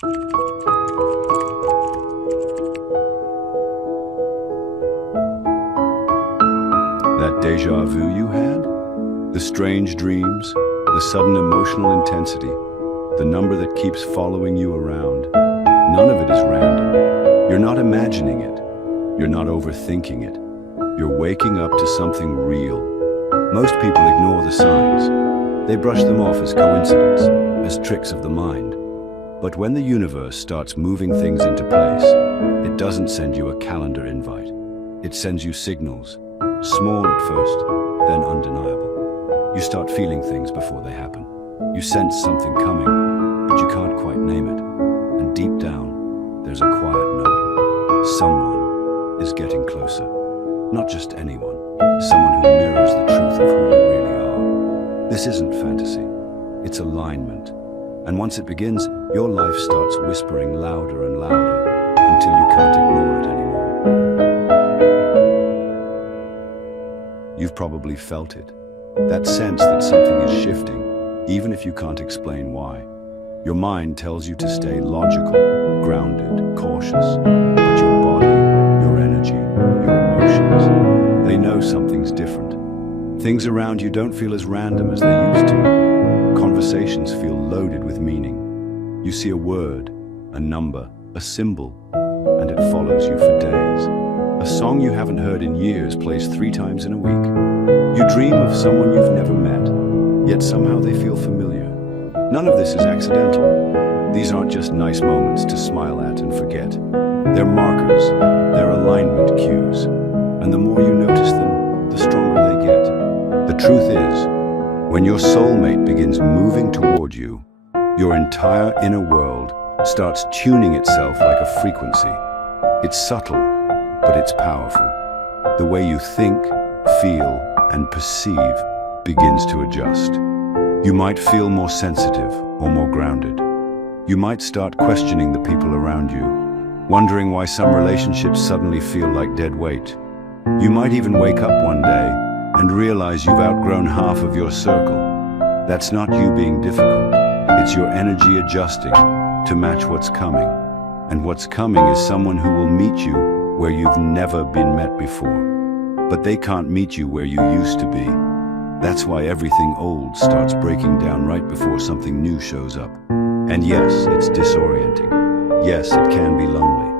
That déjà vu you had? The strange dreams, the sudden emotional intensity, the number that keeps following you around. None of it is random. You're not imagining it. You're not overthinking it. You're waking up to something real. Most people ignore the signs. They brush them off as coincidence, as tricks of the mind. But when the universe starts moving things into place, it doesn't send you a calendar invite. It sends you signals, small at first, then undeniable. You start feeling things before they happen. You sense something coming, but you can't quite name it. And deep down, there's a quiet knowing. Someone is getting closer. Not just anyone, someone who mirrors the truth of who you really are. This isn't fantasy, it's alignment. And once it begins, your life starts whispering louder and louder until you can't ignore it anymore. You've probably felt it. That sense that something is shifting, even if you can't explain why. Your mind tells you to stay logical, grounded, cautious, but your body, your energy, your emotions, they know something's different. Things around you don't feel as random as they used to. Conversations feel loaded with meaning. You see a word, a number, a symbol, and it follows you for days. A song you haven't heard in years plays 3 times in a week. You dream of someone you've never met, yet somehow they feel familiar. None of this is accidental. These aren't just nice moments to smile at and forget. They're markers, they're alignment cues, and the more you notice them, the stronger they get. The truth is, when your soulmate begins moving toward you, your entire inner world starts tuning itself like a frequency. It's subtle, but it's powerful. The way you think, feel, and perceive begins to adjust. You might feel more sensitive or more grounded. You might start questioning the people around you, wondering why some relationships suddenly feel like dead weight. You might even wake up one day and realize you've outgrown half of your circle. That's not you being difficult. It's your energy adjusting to match what's coming. And what's coming is someone who will meet you where you've never been met before. But they can't meet you where you used to be. That's why everything old starts breaking down right before something new shows up. And yes, it's disorienting. Yes, it can be lonely.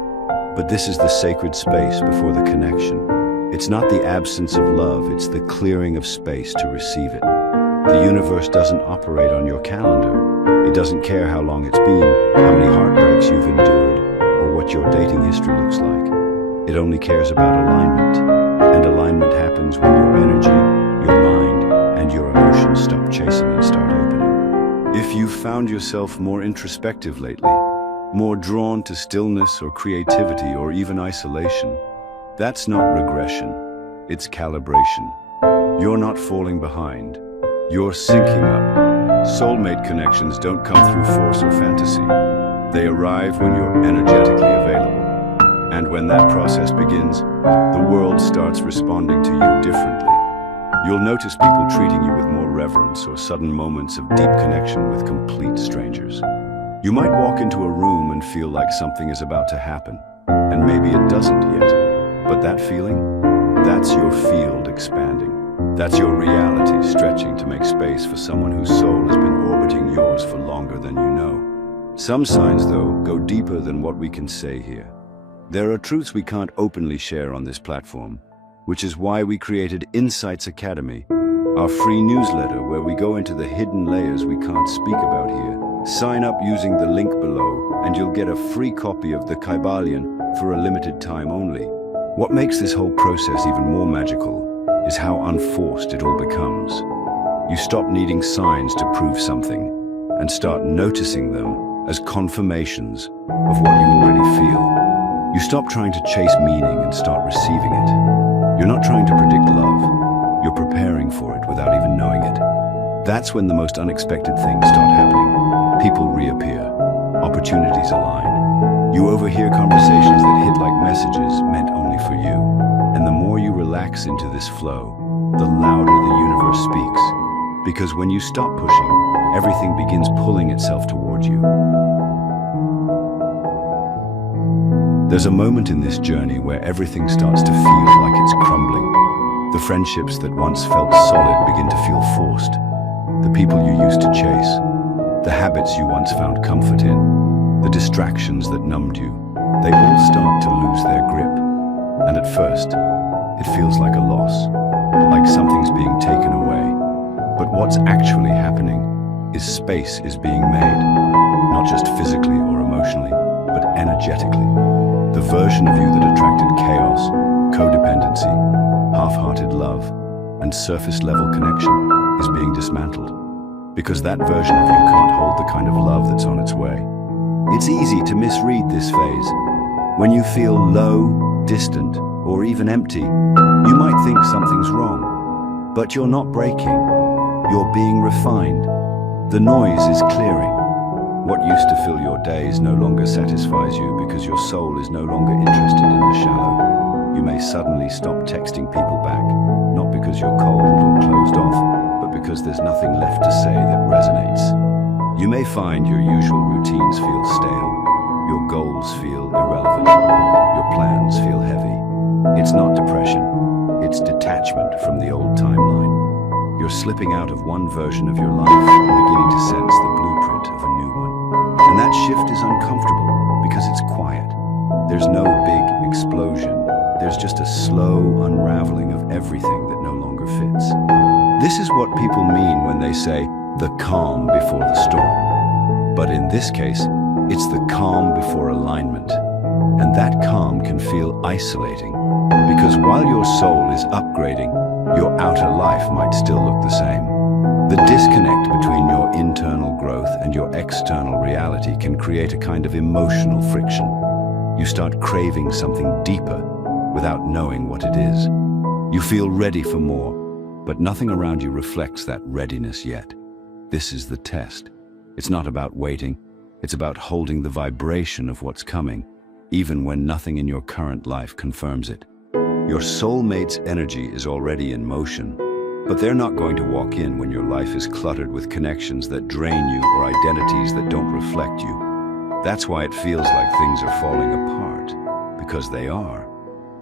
But this is the sacred space before the connection. It's not the absence of love, it's the clearing of space to receive it. The universe doesn't operate on your calendar. It doesn't care how long it's been, how many heartbreaks you've endured, or what your dating history looks like. It only cares about alignment. And alignment happens when your energy, your mind, and your emotions stop chasing and start opening. If you've found yourself more introspective lately, more drawn to stillness or creativity or even isolation, that's not regression, it's calibration. You're not falling behind, you're syncing up. Soulmate connections don't come through force or fantasy. They arrive when you're energetically available. And when that process begins, the world starts responding to you differently. You'll notice people treating you with more reverence or sudden moments of deep connection with complete strangers. You might walk into a room and feel like something is about to happen, and maybe it doesn't yet. But that feeling, that's your field expanding. That's your reality stretching to make space for someone whose soul has been orbiting yours for longer than you know. Some signs, though, go deeper than what we can say here. There are truths we can't openly share on this platform, which is why we created Insights Academy, our free newsletter where we go into the hidden layers we can't speak about here. Sign up using the link below, and you'll get a free copy of the Kybalion for a limited time only. What makes this whole process even more magical is how unforced it all becomes. You stop needing signs to prove something and start noticing them as confirmations of what you already feel. You stop trying to chase meaning and start receiving it. You're not trying to predict love, you're preparing for it without even knowing it. That's when the most unexpected things start happening. People reappear, opportunities align. You overhear conversations that hit like messages meant only for you. And the more you relax into this flow, the louder the universe speaks. Because when you stop pushing, everything begins pulling itself toward you. There's a moment in this journey where everything starts to feel like it's crumbling. The friendships that once felt solid begin to feel forced. The people you used to chase, the habits you once found comfort in, the distractions that numbed you, they all start to lose their grip. And at first, it feels like a loss, like something's being taken away. But what's actually happening is space is being made, not just physically or emotionally, but energetically. The version of you that attracted chaos, codependency, half-hearted love, and surface-level connection is being dismantled. Because that version of you can't hold the kind of love that's on its way. It's easy to misread this phase. When you feel low, distant, or even empty, you might think something's wrong. But you're not breaking. You're being refined. The noise is clearing. What used to fill your days no longer satisfies you because your soul is no longer interested in the shallow. You may suddenly stop texting people back, not because you're cold or closed off, but because there's nothing left to say that resonates. You may find your usual routines feel stale, your goals feel irrelevant, your plans feel heavy. It's not depression, it's detachment from the old timeline. You're slipping out of one version of your life and beginning to sense the blueprint of a new one. And that shift is uncomfortable because it's quiet. There's no big explosion. There's just a slow unraveling of everything that no longer fits. This is what people mean when they say, the calm before the storm. But in this case, it's the calm before alignment. And that calm can feel isolating, because while your soul is upgrading, your outer life might still look the same. The disconnect between your internal growth and your external reality can create a kind of emotional friction. You start craving something deeper without knowing what it is. You feel ready for more, but nothing around you reflects that readiness yet. This is the test. It's not about waiting, it's about holding the vibration of what's coming, even when nothing in your current life confirms it. Your soulmate's energy is already in motion, but they're not going to walk in when your life is cluttered with connections that drain you or identities that don't reflect you. That's why it feels like things are falling apart, because they are,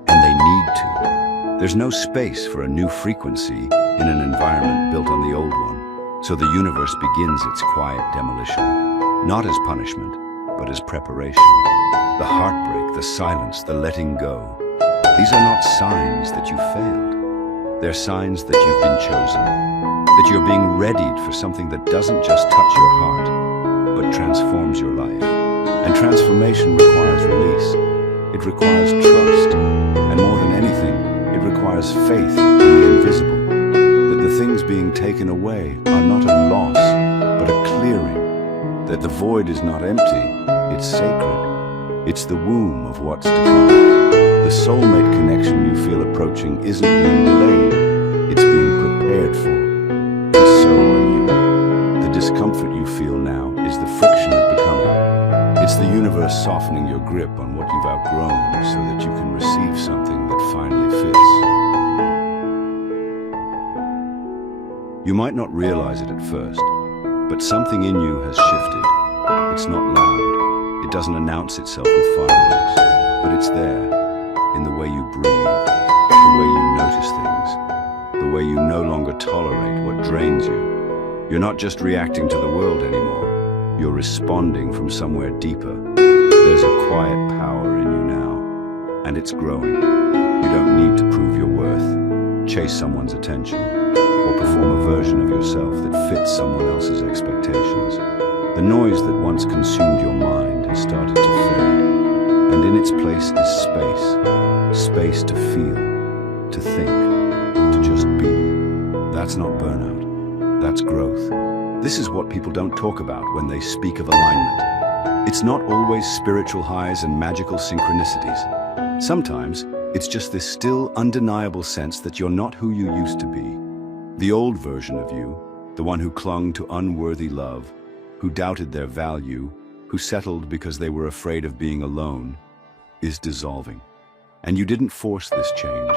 and they need to. There's no space for a new frequency in an environment built on the old one, so the universe begins its quiet demolition, not as punishment, but as preparation. The heartbreak, the silence, the letting go. These are not signs that you failed. They're signs that you've been chosen, that you're being readied for something that doesn't just touch your heart, but transforms your life. And transformation requires release. It requires trust. And more than anything, it requires faith in the invisible. That the things being taken away are not a loss, but a clearing. That the void is not empty, it's sacred. It's the womb of what's to come. The soulmate connection you feel approaching isn't being delayed, it's being prepared for. And so are you. The discomfort you feel now is the friction of becoming. It's the universe softening your grip on what you've outgrown so that you can receive something that finally fits. You might not realize it at first, but something in you has shifted. It's not loud, it doesn't announce itself with fireworks, but it's there. In the way you breathe, the way you notice things, the way you no longer tolerate what drains you. You're not just reacting to the world anymore, you're responding from somewhere deeper. There's a quiet power in you now, and it's growing. You don't need to prove your worth, chase someone's attention, or perform a version of yourself that fits someone else's expectations. The noise that once consumed your mind has started to fade. And in its place is space to feel, to think, to just be. That's not burnout, that's growth. This is what people don't talk about when they speak of alignment. It's not always spiritual highs and magical synchronicities. Sometimes it's just this still undeniable sense that you're not who you used to be. The old version of you, the one who clung to unworthy love, who doubted their value, who settled because they were afraid of being alone, is dissolving. And you didn't force this change.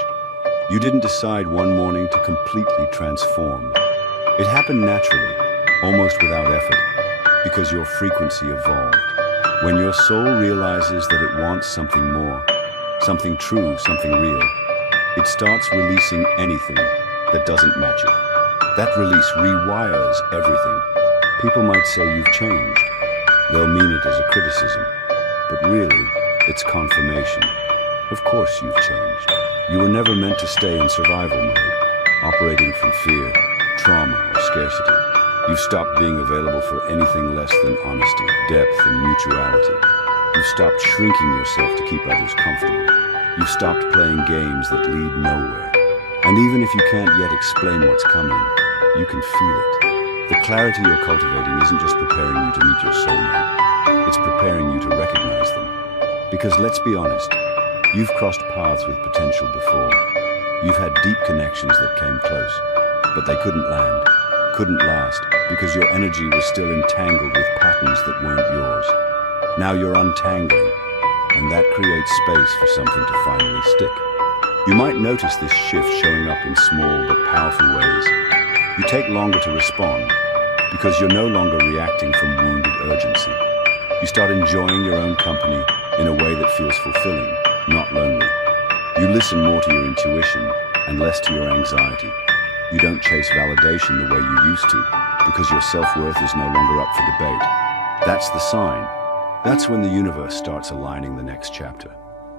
You didn't decide one morning to completely transform. It happened naturally, almost without effort, because your frequency evolved. When your soul realizes that it wants something more, something true, something real, it starts releasing anything that doesn't match it. That release rewires everything. People might say you've changed. They'll mean it as a criticism. But really, it's confirmation. Of course you've changed. You were never meant to stay in survival mode, operating from fear, trauma, or scarcity. You've stopped being available for anything less than honesty, depth, and mutuality. You've stopped shrinking yourself to keep others comfortable. You've stopped playing games that lead nowhere. And even if you can't yet explain what's coming, you can feel it. The clarity you're cultivating isn't just preparing you to meet your soulmate. It's preparing you to recognize them. Because let's be honest, you've crossed paths with potential before. You've had deep connections that came close, but they couldn't land, couldn't last, because your energy was still entangled with patterns that weren't yours. Now you're untangling, and that creates space for something to finally stick. You might notice this shift showing up in small but powerful ways. You take longer to respond, because you're no longer reacting from wounded urgency. You start enjoying your own company in a way that feels fulfilling, not lonely. You listen more to your intuition and less to your anxiety. You don't chase validation the way you used to, because your self-worth is no longer up for debate. That's the sign. That's when the universe starts aligning the next chapter.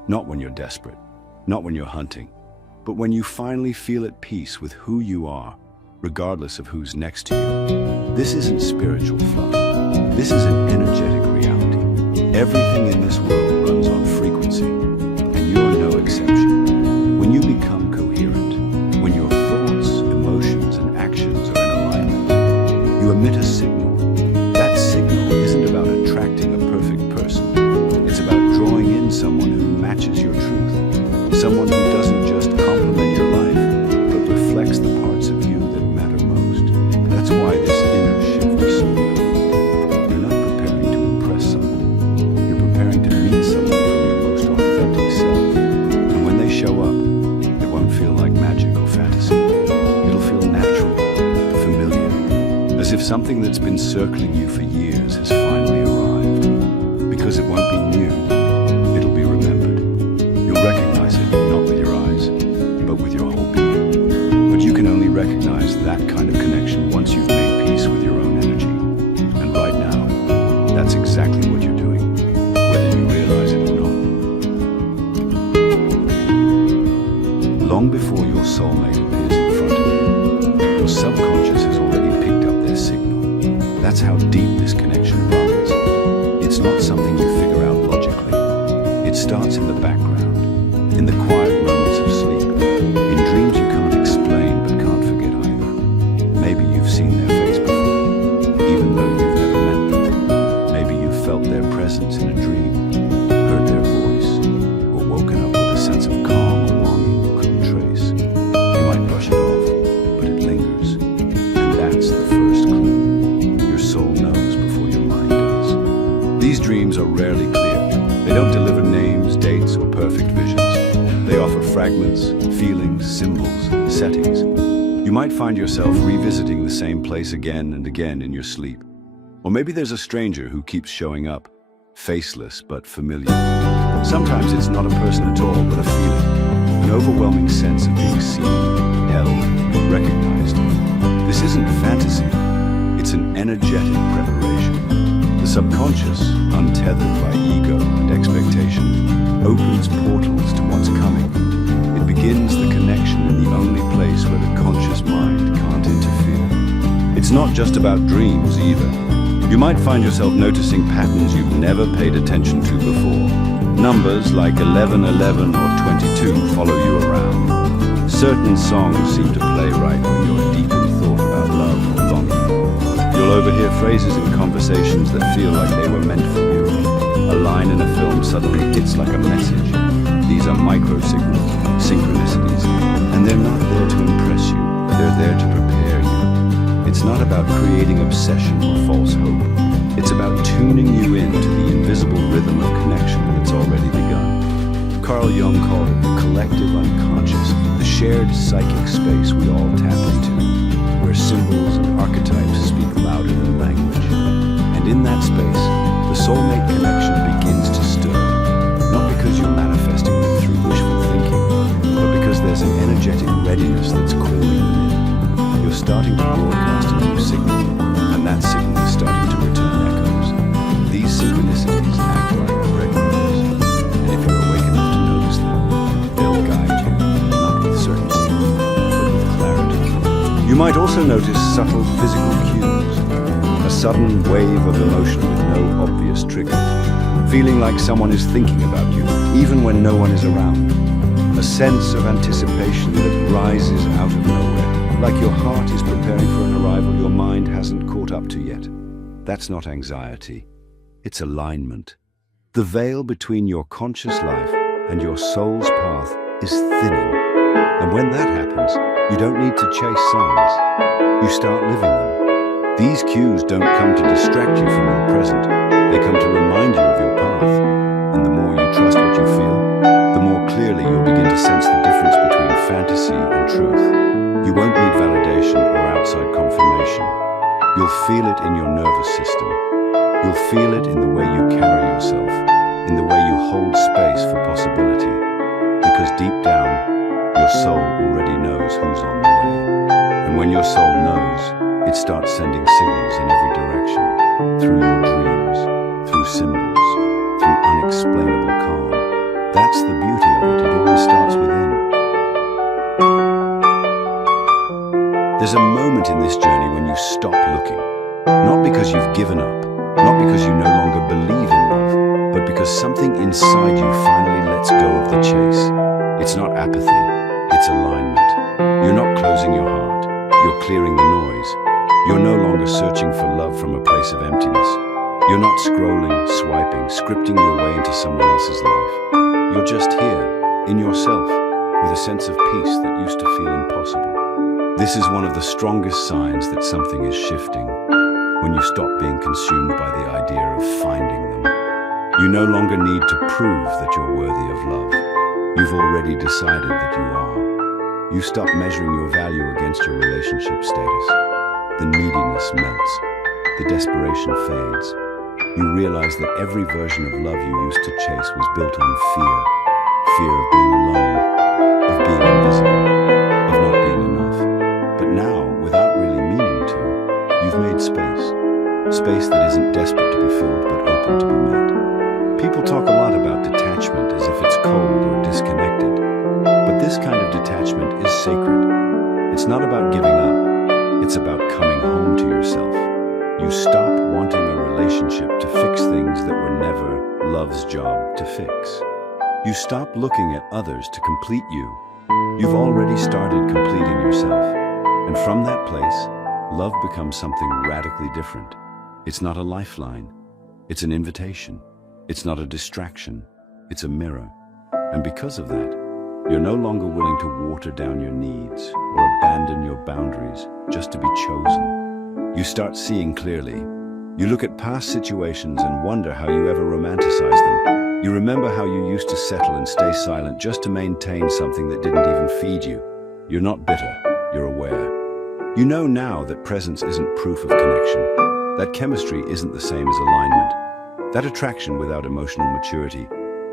Not when you're desperate, not when you're hunting, but when you finally feel at peace with who you are, regardless of who's next to you. This isn't spiritual fluff. This is an energetic reality. Everything in this world runs on frequency, and you're no exception. When you become coherent, when your thoughts, emotions, and actions are in alignment, you emit a signal. That signal isn't about attracting a perfect person. It's about drawing in someone who matches your truth, someone who doesn't just complement your life, but reflects the parts of you that matter most. That's why this inner shift is so important. You're not preparing to impress someone. You're preparing to meet someone from your most authentic self. And when they show up, it won't feel like magic or fantasy. It'll feel natural, familiar, as if something that's been circling you for years has finally arrived. Because it won't be new, it'll be remembered. You'll recognize it, not with your eyes, but with your whole being. But you can only recognize that kind of connection once you've made peace with your own energy. And right now, that's exactly what you're doing, whether you realize it or not. Long before your soulmate appears in front of you, your subconscious has already picked up their signal. That's how deep this connection runs. It's not something you figure out logically. It starts in the background, in the quiet moments of sleep, in dreams you can't explain but can't forget either. Maybe you've seen their face before, even though you've never met them. Maybe you've felt their presence in a dream, heard their voice, or woken up with a sense of calm or longing you couldn't trace. You might brush it off, but it lingers. And that's the first clue. Your soul knows before your mind does. These dreams are rarely clear. They don't deliver names, dates, or perfect visions. They offer fragments, feelings, symbols, settings. You might find yourself revisiting the same place again and again in your sleep. Or maybe there's a stranger who keeps showing up, faceless but familiar. Sometimes it's not a person at all, but a feeling, an overwhelming sense of being seen, held, recognized. This isn't fantasy. It's an energetic preparation. The subconscious, untethered by ego and expectation, opens portals to what's coming. It begins the connection in the only place where the conscious mind can't interfere. It's not just about dreams either. You might find yourself noticing patterns you've never paid attention to before. Numbers like 1111 or 22 follow you around. Certain songs seem to play right when you're deep in thought about love or longing. You'll overhear phrases in conversations that feel like they were meant for you. A line in a film suddenly hits like a message. These are micro-signals, synchronicities, and they're not there to impress you. They're there to prepare you. It's not about creating obsession or false hope. It's about tuning you in to the invisible rhythm of connection that's already begun. Carl Jung called it the collective unconscious, the shared psychic space we all tap into, where symbols and archetypes speak louder than language. And in that space, the soulmate connection begins to stir, not because you're manifesting them through wishful thinking, but because there's an energetic readiness that's calling them in. You're starting to broadcast a new signal, and that signal is starting to return echoes. These synchronicities act like breadcrumbs, and if you're awake enough to notice them, they'll guide you, not with certainty, but with clarity. You might also notice subtle physical cues, a sudden wave of emotion with no obvious trigger, feeling like someone is thinking about you, even when no one is around. A sense of anticipation that rises out of nowhere, like your heart is preparing for an arrival your mind hasn't caught up to yet. That's not anxiety, it's alignment. The veil between your conscious life and your soul's path is thinning. And when that happens, you don't need to chase signs. You start living them. These cues don't come to distract you from your present. They come to remind you of your path. And the more you trust what you feel, the more clearly you'll begin to sense the difference between fantasy and truth. You won't need validation or outside confirmation. You'll feel it in your nervous system. You'll feel it in the way you carry yourself, in the way you hold space for possibility. Because deep down, your soul already knows who's on the way. And when your soul knows, it starts sending signals in every direction, through your dreams, through symbols, through unexplainable calm. That's the beauty of it. It always starts within. There's a moment in this journey when you stop looking, not because you've given up, not because you no longer believe in love, but because something inside you finally lets go of the chase. It's not apathy, it's alignment. You're not closing your heart, you're clearing the noise. You're no longer searching for love from a place of emptiness. You're not scrolling, swiping, scripting your way into someone else's life. You're just here, in yourself, with a sense of peace that used to feel impossible. This is one of the strongest signs that something is shifting, when you stop being consumed by the idea of finding them. You no longer need to prove that you're worthy of love. You've already decided that you are. You stop measuring your value against your relationship status. The neediness melts. The desperation fades. You realize that every version of love you used to chase was built on fear. Fear of being alone, of being invisible, of not being enough. But now, without really meaning to, you've made space. Space that isn't desperate to be filled, but open to be met. People talk a lot about detachment as if it's cold or disconnected. But this kind of detachment is sacred. It's not about giving up. It's about coming home to yourself. You stop wanting a relationship to fix things that were never love's job to fix. You stop looking at others to complete you. You've already started completing yourself. And from that place, love becomes something radically different. It's not a lifeline. It's an invitation. It's not a distraction. It's a mirror. And because of that, you're no longer willing to water down your needs or abandon your boundaries just to be chosen. You start seeing clearly. You look at past situations and wonder how you ever romanticized them. You remember how you used to settle and stay silent just to maintain something that didn't even feed you. You're not bitter, you're aware. You know now that presence isn't proof of connection, that chemistry isn't the same as alignment, that attraction without emotional maturity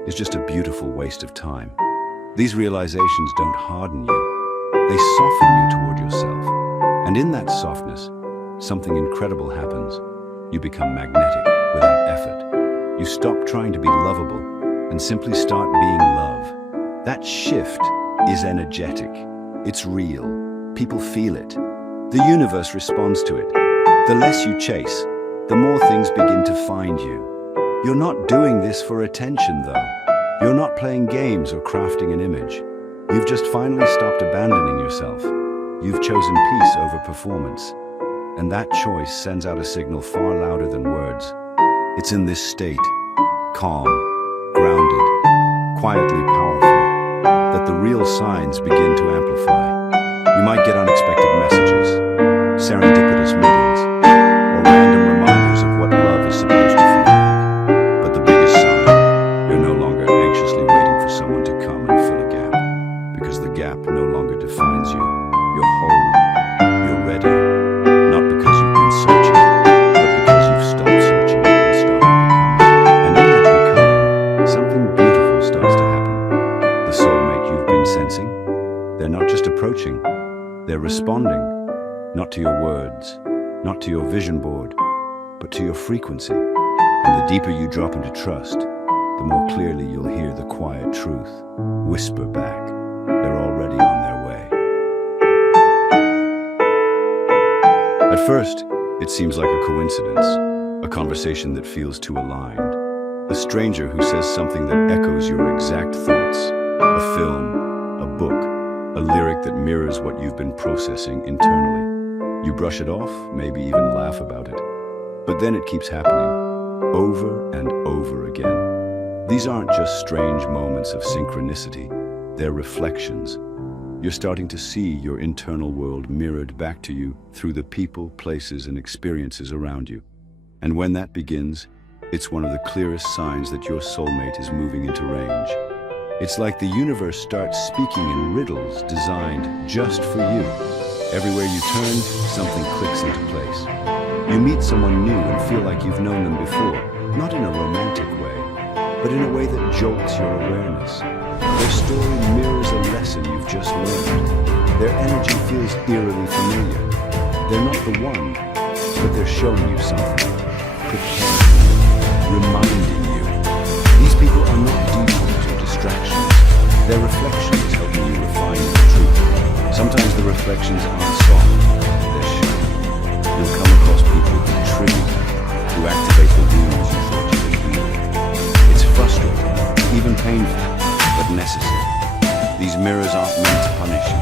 is just a beautiful waste of time. These realizations don't harden you, they soften you toward yourself. And in that softness, something incredible happens. You become magnetic without effort. You stop trying to be lovable and simply start being love. That shift is energetic. It's real. People feel it. The universe responds to it. The less you chase, the more things begin to find you. You're not doing this for attention, though. You're not playing games or crafting an image. You've just finally stopped abandoning yourself. You've chosen peace over performance. And that choice sends out a signal far louder than words. It's in this state, calm, grounded, quietly powerful, that the real signs begin to amplify. You might get unexpected messages, serendipitous meetings, or random reminders of what love is supposed to feel like. But the biggest sign, you're no longer anxiously waiting for someone to come and fill a gap, because the gap no longer defines you. You're whole, you're ready, not because you've been searching, but because you've stopped searching and started becoming. They're responding, not to your words, not to your vision board, but to your frequency. And the deeper you drop into trust, the more clearly you'll hear the quiet truth whisper back. They're already on their way. At first, it seems like a coincidence, a conversation that feels too aligned, a stranger who says something that echoes your exact thoughts, a film, a book, a lyric that mirrors what you've been processing internally. You brush it off, maybe even laugh about it. But then it keeps happening, over and over again. These aren't just strange moments of synchronicity, they're reflections. You're starting to see your internal world mirrored back to you through the people, places, and experiences around you. And when that begins, it's one of the clearest signs that your soulmate is moving into range. It's like the universe starts speaking in riddles designed just for you. Everywhere you turn, something clicks into place. You meet someone new and feel like you've known them before, not in a romantic way, but in a way that jolts your awareness. Their story mirrors a lesson you've just learned. Their energy feels eerily familiar. They're not the one, but they're showing you something, preparing you, reminding you. These people are not detours or distractions. They're reflections helping you refine the truth. Sometimes the reflections aren't soft, they're sharp. You'll come across people who trigger you, who activate the wounds you thought you could heal. It's frustrating, even painful, but necessary. These mirrors aren't meant to punish you.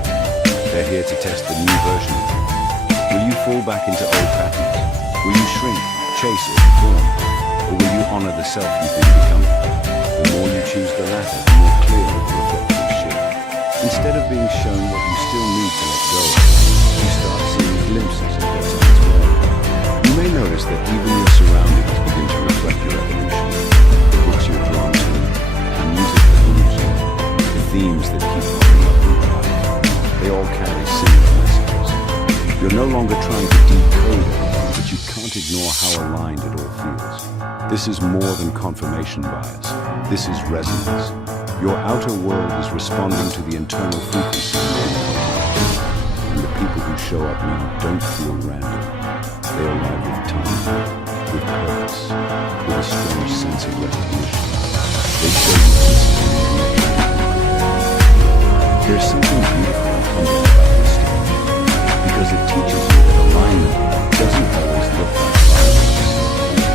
They're here to test the new version of you. Will you fall back into old patterns? Will you shrink, chase, or perform? Or will you honor the self you've been becoming? The more you choose the latter, the more clearly the reflections shift. Instead of being shown what you still need to let go of, you start seeing glimpses of what's on its way. You may notice that even your surroundings begin to reflect your evolution. The books you're drawn to, the music that moves you, the themes that keep popping up in your life. They all carry similar messages. You're no longer trying to decode everything, but you can't ignore how aligned it all feels. This is more than confirmation bias. This is resonance. Your outer world is responding to the internal frequency and the people who show up now don't feel random. They arrive with time, with purpose, with a strange sense of recognition. They show you consistency. There's something beautiful and humbling about this stage, because it teaches you that alignment doesn't always look like violence.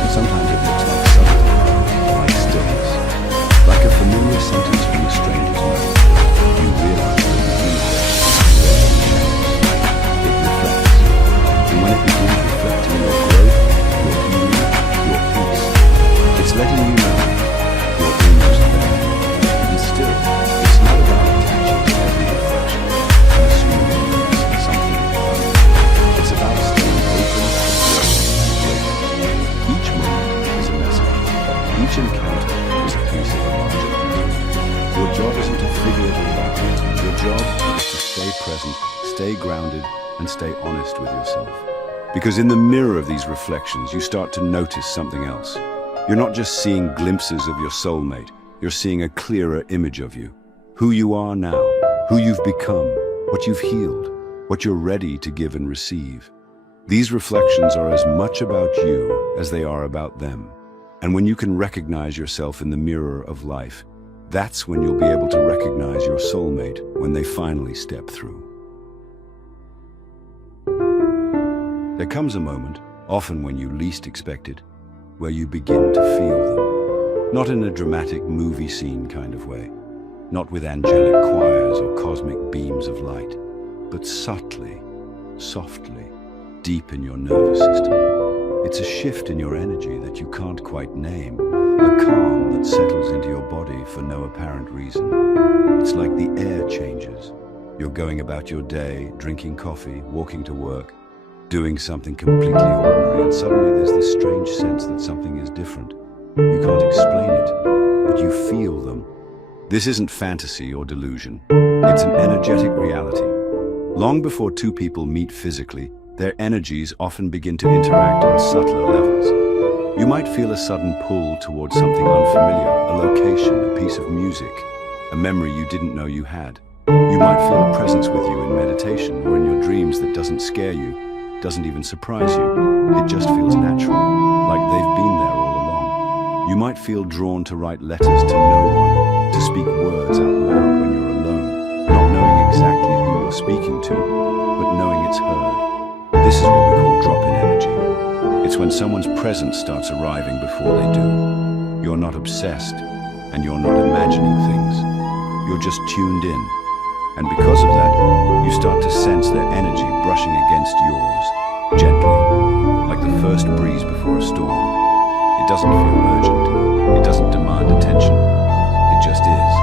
Sometimes it looks like subtlety, like stillness, like a familiar sentence from a stranger's mouth. You realize that the universe rarely changes. It reflects. And when it begins reflecting your growth, your healing, your peace, it's letting you know you're almost there. And still, it's not about attaching to every reflection and assuming it means something important. It's about staying open, and grateful. Each moment is a message. Each encounter is a piece of a larger pattern. Your job isn't to figure it all out. Your job is to stay present, stay grounded, and stay honest with yourself. Because in the mirror of these reflections, you start to notice something else. You're not just seeing glimpses of your soulmate, you're seeing a clearer image of you. Who you are now, who you've become, what you've healed, what you're ready to give and receive. These reflections are as much about you as they are about them. And when you can recognize yourself in the mirror of life, that's when you'll be able to recognize your soulmate when they finally step through. There comes a moment, often when you least expect it, where you begin to feel them. Not in a dramatic movie scene kind of way, not with angelic choirs or cosmic beams of light, but subtly, softly, deep in your nervous system. It's a shift in your energy that you can't quite name, a calm that settles into your body for no apparent reason. It's like the air changes. You're going about your day, drinking coffee, walking to work, doing something completely ordinary, and suddenly there's this strange sense that something is different. You can't explain it, but you feel them. This isn't fantasy or delusion. It's an energetic reality. Long before two people meet physically, their energies often begin to interact on subtler levels. You might feel a sudden pull towards something unfamiliar, a location, a piece of music, a memory you didn't know you had. You might feel a presence with you in meditation or in your dreams that doesn't scare you, doesn't even surprise you. It just feels natural, like they've been there all along. You might feel drawn to write letters to no one, to speak words out loud when you're alone, not knowing exactly who you're speaking to, but knowing it's heard. This is what we call drop-in energy. It's when someone's presence starts arriving before they do. You're not obsessed, and you're not imagining things. You're just tuned in. And because of that, you start to sense their energy brushing against yours, gently, like the first breeze before a storm. It doesn't feel urgent. It doesn't demand attention. It just is.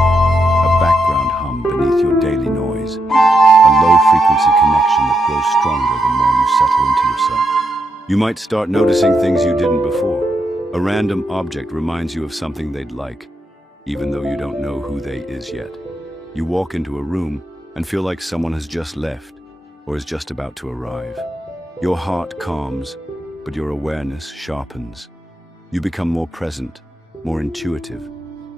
A background hum beneath your daily noise. A low-frequency connection that grows stronger the more you settle into yourself. You might start noticing things you didn't before. A random object reminds you of something they'd like, even though you don't know who they is yet. You walk into a room and feel like someone has just left or is just about to arrive. Your heart calms, but your awareness sharpens. You become more present, more intuitive,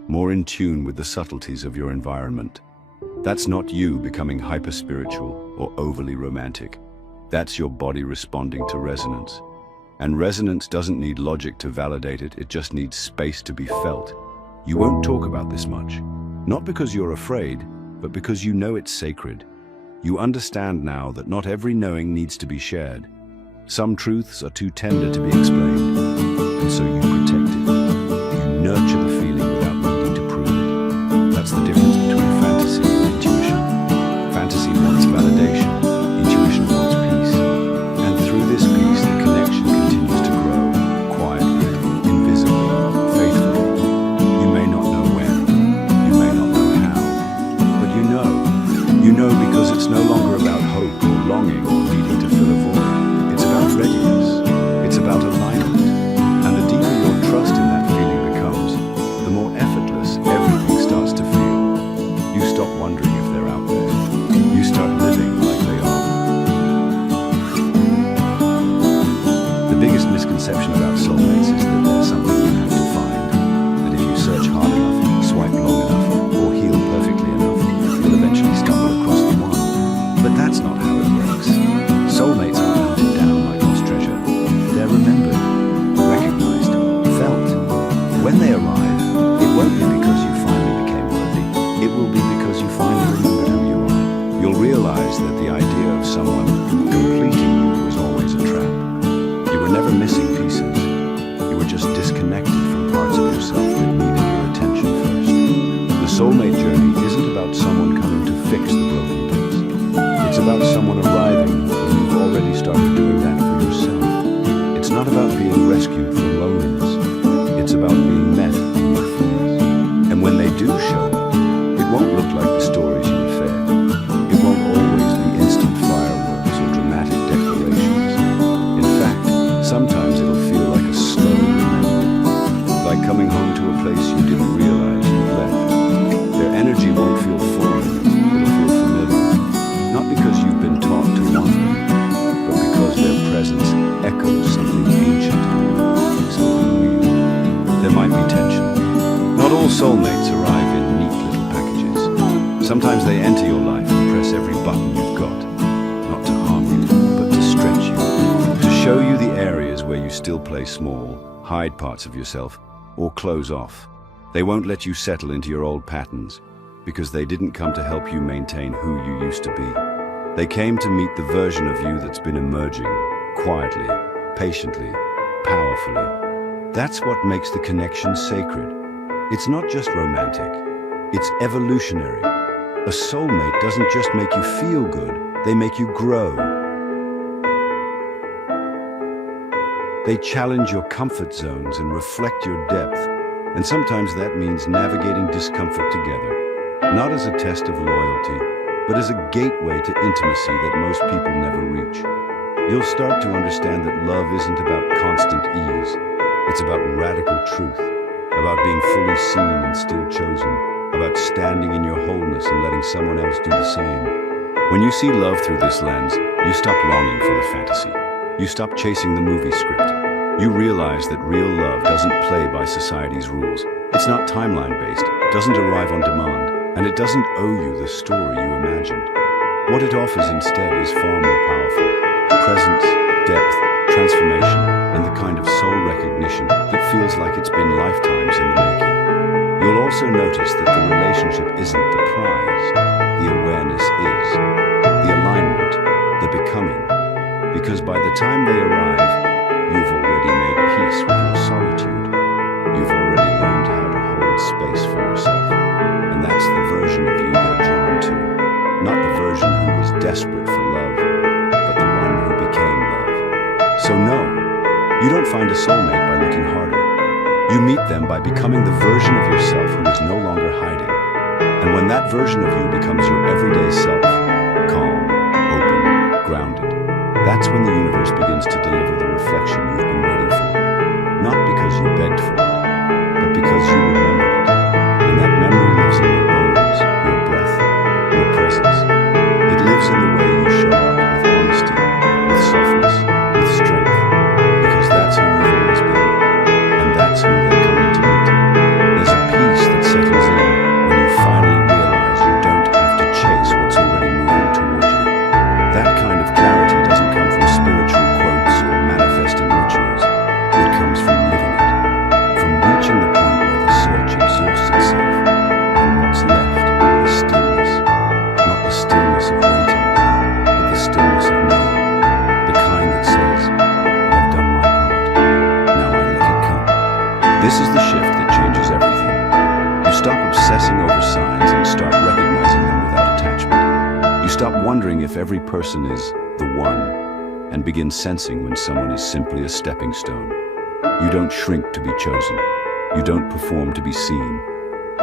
more in tune with the subtleties of your environment. That's not you becoming hyper-spiritual or overly romantic. That's your body responding to resonance. And resonance doesn't need logic to validate it, it just needs space to be felt. You won't talk about this much. Not because you're afraid, but because you know it's sacred. You understand now that not every knowing needs to be shared. Some truths are too tender to be explained, and so you protect it. You nurture the feeling without needing to prove it. That's the difference between fantasy and intuition. Fantasy wants validation, intuition wants peace. And through this peace, the connection continues to grow, quietly, invisibly, faithfully. You may not know when, you may not know how, but you know. You know because it's no longer about hope or longing or needing to fill a void. It's about readiness. It's about alignment. And the deeper your trust in that feeling becomes, the more effortless everything starts to feel. You stop wondering if they're out there. You start living like they are. The biggest misconception about soulmates is that there's something you have to find. That if you search hard enough, swipe long enough, or heal perfectly enough, you'll eventually stumble across the one. But that's not how it works. Soulmates aren't hunted down like lost treasure. They're remembered, recognized, felt. When they arrive, it won't be because you finally became worthy. It will be because you finally remembered who you are. You'll realize that the idea of someone completing you was always a trap. You were never missing pieces. You were just disconnected from parts of yourself that needed your attention first. The soulmate journey isn't about someone coming to fix the broken bits. It's about someone arriving when you've already started doing that for yourself. It's not about being rescued from loneliness. It's about being met in your fullness. And when they do show up, it won't look like the stories you were fed. It won't always be instant fireworks or dramatic declarations. In fact, sometimes it'll feel like a slow remembering, like coming home to a place you didn't realize you'd left. Their energy won't feel foreign, it'll feel familiar. Not because you've been taught to want them, but because their presence echoes something ancient, something real. There might be tension. Not all soulmates arrive in neat little packages. Sometimes they enter your life and press every button you've got, not to harm you, but to stretch you, to show you the areas where you still play small, hide parts of yourself, or close off. They won't let you settle into your old patterns, because they didn't come to help you maintain who you used to be. They came to meet the version of you that's been emerging, quietly, patiently, powerfully. That's what makes the connection sacred. It's not just romantic, it's evolutionary. A soulmate doesn't just make you feel good, they make you grow. They challenge your comfort zones and reflect your depth, and sometimes that means navigating discomfort together. Not as a test of loyalty, but as a gateway to intimacy that most people never reach. You'll start to understand that love isn't about constant ease. It's about radical truth, about being fully seen and still chosen, about standing in your wholeness and letting someone else do the same. When you see love through this lens, you stop longing for the fantasy. You stop chasing the movie script. You realize that real love doesn't play by society's rules. It's not timeline-based, doesn't arrive on demand. And it doesn't owe you the story you imagined. What it offers instead is far more powerful. Presence, depth, transformation, and the kind of soul recognition that feels like it's been lifetimes in the making. You'll also notice that the relationship isn't the prize. The awareness is. The alignment, the becoming. Because by the time they arrive, you've already made peace with your solitude. You've already learned how to hold space for yourself. And that's the version of you they're drawn to. Not the version who was desperate for love, but the one who became love. So no, you don't find a soulmate by looking harder. You meet them by becoming the version of yourself who is no longer hiding. And when that version of you becomes your everyday self, calm, open, grounded, that's when the universe begins to deliver the reflection you've been waiting for. Not because you begged for it, but because you remembered it. And that memory lives in your bones, your breath, your presence. It lives in the way you show up with honesty, with softness, with strength. Because that's who you've always been. And that's who they're coming to meet. There's a peace that settles in when you finally realize you don't have to chase what's already moving toward you. That kind of clarity doesn't come from spiritual quotes or manifesting rituals. It comes from living it. From reaching the point where the search exhausts itself, and what's left is stillness. Not the stillness of waiting, but the stillness of knowing. The kind that says, I've done my part, now I let it come. This is the shift that changes everything. You stop obsessing over signs and start recognizing them without attachment. You stop wondering if every person is the one, and begin sensing when someone is simply a stepping stone. You don't shrink to be chosen. You don't perform to be seen.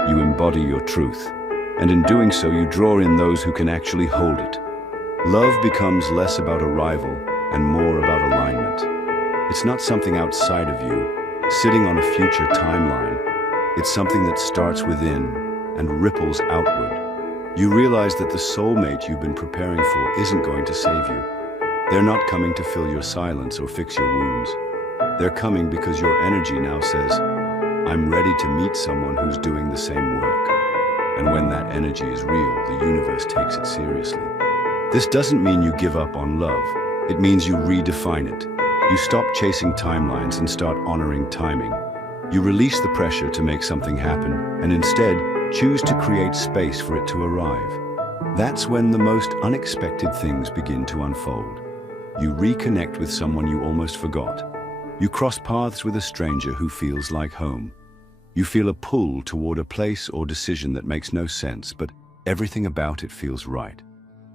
You embody your truth. And in doing so, you draw in those who can actually hold it. Love becomes less about arrival and more about alignment. It's not something outside of you, sitting on a future timeline. It's something that starts within and ripples outward. You realize that the soulmate you've been preparing for isn't going to save you. They're not coming to fill your silence or fix your wounds. They're coming because your energy now says, I'm ready to meet someone who's doing the same work. And when that energy is real, the universe takes it seriously. This doesn't mean you give up on love. It means you redefine it. You stop chasing timelines and start honoring timing. You release the pressure to make something happen and instead choose to create space for it to arrive. That's when the most unexpected things begin to unfold. You reconnect with someone you almost forgot. You cross paths with a stranger who feels like home. You feel a pull toward a place or decision that makes no sense, but everything about it feels right.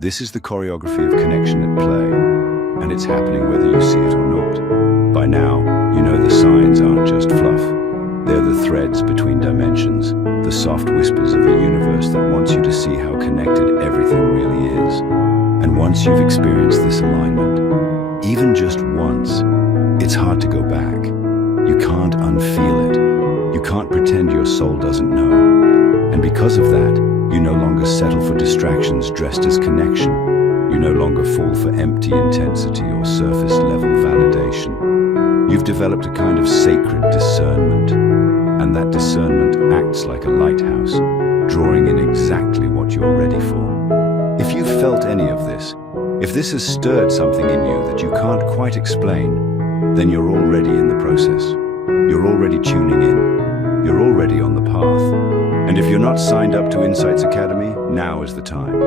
This is the choreography of connection at play, and it's happening whether you see it or not. By now, you know the signs aren't just fluff. They're the threads between dimensions, the soft whispers of a universe that wants you to see how connected everything really is. And once you've experienced this alignment, even just once, it's hard to go back. You can't unfeel it. You can't pretend your soul doesn't know. And because of that, you no longer settle for distractions dressed as connection. You no longer fall for empty intensity or surface-level validation. You've developed a kind of sacred discernment, and that discernment acts like a lighthouse, drawing in exactly what you're ready for. If you've felt any of this, if this has stirred something in you that you can't quite explain, then you're already in the process. You're already tuning in. You're already on the path. And if you're not signed up to Insights Academy, now is the time.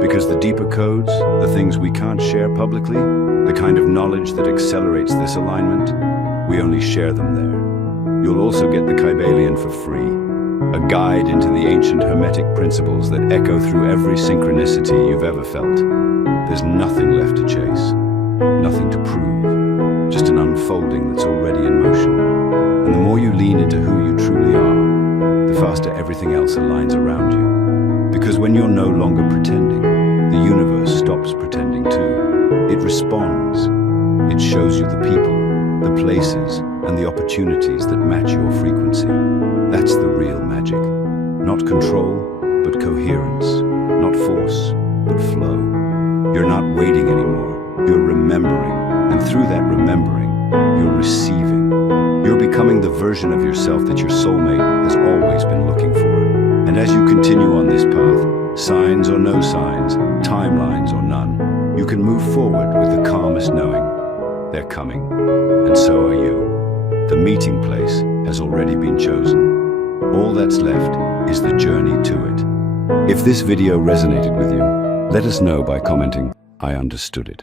Because the deeper codes, the things we can't share publicly, the kind of knowledge that accelerates this alignment, we only share them there. You'll also get the Kybalion for free, a guide into the ancient Hermetic principles that echo through every synchronicity you've ever felt. There's nothing left to chase, nothing to prove, just an unfolding that's already in motion. And the more you lean into who you truly are, the faster everything else aligns around you. Because when you're no longer pretending, the universe stops pretending too. It responds. It shows you the people, the places, and the opportunities that match your frequency. That's the real magic. Not control, but coherence. Not force, but flow. You're not waiting anymore. You're remembering. And through that remembering, you're receiving. You're becoming the version of yourself that your soulmate has always been looking for. And And as you continue on this path, signs or no signs, timelines or none, you can move forward with the calmest knowing. They're coming, and so are you. The meeting place has already been chosen. All that's left is the journey to it. If this video resonated with you, let us know by commenting, "I understood it."